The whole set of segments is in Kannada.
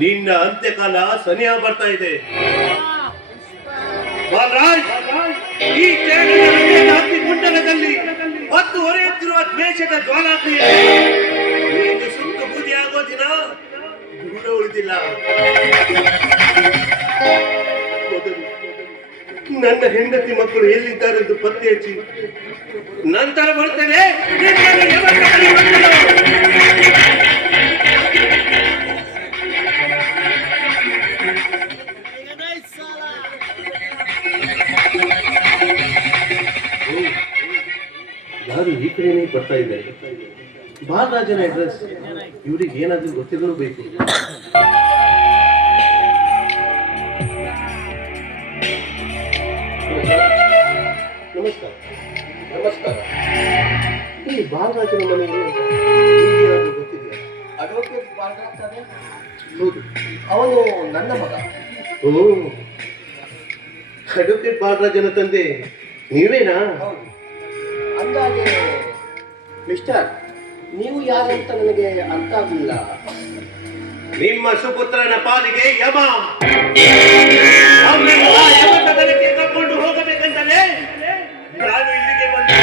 ನಿನ್ನ ಅಂತ್ಯಕಾಲ ಸನಿಹ ಬರ್ತಾ ಇದೆ. ಬಾಲರಾಜ್, ಈ ಹತ್ತಿ ಗುಂಡಲದಲ್ಲಿ ಹೊತ್ತು ಹೊರೆಯುತ್ತಿರುವ ದ್ವೇಷದ ಜ್ವಾಲಾಗ್ನಿಯಲ್ಲಿ ನೀನು ಸುಟ್ಟು ಬೂದಿ ಆಗೋ ದಿನ ದೂರ ಉಳಿದಿಲ್ಲ. ಮೊದಲು ನನ್ನ ಹೆಂಡತಿ ಮಕ್ಕಳು ಎಲ್ಲಿದ್ದಾರೆಂದು ಪತ್ತೆ ಹಚ್ಚಿ ನಂತರ ಬರ್ತೇನೆ. ಯಾರು ಈ ಕಡೆನೇ ಬರ್ತಾ ಇದ್ದಾರೆ. ಬಾಲರಾಜನ ಅಡ್ರೆಸ್ ಇವರಿಗೆ ಏನಾದ್ರೂ ಗೊತ್ತಿರಬೇಕು. ನಮಸ್ಕಾರ. ನಮಸ್ಕಾರ. ಈ ಬಾಲರಾಜನ ಮನೆಗೆ ಏನಾದ್ರೂ ಗೊತ್ತಿದೆಯಾ? ಅಡ್ವೊಕೇಟ್ ಬಾಲರಾಜ್ ತಾನೆ? ಹೌದು, ಅವನು ನನ್ನ ಮಗ. ಓ, ಅಡ್ವೊಕೇಟ್ ಬಾಲರಾಜನ ತಂದೆ ನೀವೇನಾ? ಹೌದು. ಅಂದಾಗೆ ಮಿಸ್ಟರ್, ನೀವು ಯಾರಂತ ನನಗೆ ಅರ್ಥ ಆಗಲಿಲ್ಲ. ನಿಮ್ಮ ಸುಪುತ್ರನ ಪಾಲಿಗೆ ಯಮ ಯಮಕದನಕ್ಕೆ ಕರ್ಕೊಂಡು ಹೋಗಬೇಕಂತಲೇ ನಾನು ಇಲ್ಲಿಗೆ ಬಂದೆ.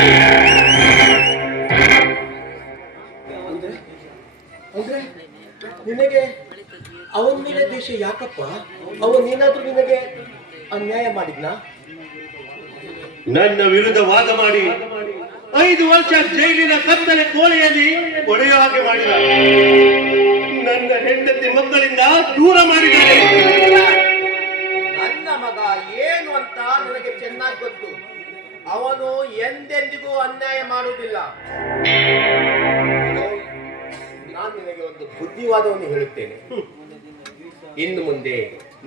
ಅಂದ್ರೆ ನಿನಗೆ ಅವನ ಮೇಲೆ ದೇಶ ಯಾಕಪ್ಪ? ಅವನೇನಾದ್ರೂ ನಿನಗೆ ಅನ್ಯಾಯ ಮಾಡಿದ್ನಾ? ನನ್ನ ವಿರುದ್ಧ ವಾದ ಮಾಡಿ 5 ವರ್ಷ ಜೈಲಿನ ಕತ್ತಲೆ ಕೋಣೆಯಲ್ಲಿ ಒಡೆಯುವ ಹಾಗೆ ಮಾಡಿದ. ನನ್ನ ಹೆಂಡತಿ ಮಕ್ಕಳಿಂದ ದೂರ ಮಾಡಿದ್ದಾರೆ. ನನ್ನ ಮಗ ಏನು ಅಂತ ನನಗೆ ಚೆನ್ನಾಗಿ ಗೊತ್ತು. ಅವನು ಎಂದೆಂದಿಗೂ ಅನ್ಯಾಯ ಮಾಡುವುದಿಲ್ಲ. ನಾನು ನಿನಗೆ ಒಂದು ಬುದ್ಧಿವಾದವನ್ನು ಹೇಳುತ್ತೇನೆ. ಇನ್ನು ಮುಂದೆ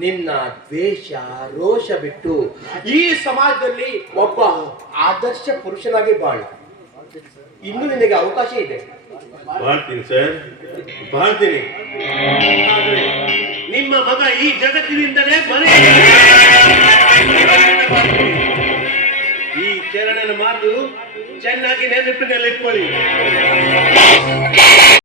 ನಿನ್ನ ದ್ವೇಷ ರೋಷ ಬಿಟ್ಟು ಈ ಸಮಾಜದಲ್ಲಿ ಒಬ್ಬ ಆದರ್ಶ ಪುರುಷನಾಗಿ ಬಾಳು. ಇನ್ನು ನಿನಗೆ ಅವಕಾಶ ಇದೆ. ಬಾಳ್ತೀನಿ ಸರ್, ಬಾಳ್ತೀನಿ. ನಿಮ್ಮ ಮಗ ಈ ಜಗತ್ತಿನಿಂದಲೇ ಮನೆ. ಈ ಚರಣನ ಮಾತು ಚೆನ್ನಾಗಿ ನೆನಪಿನಲ್ಲಿಟ್ಕೊಳ್ಳಿ.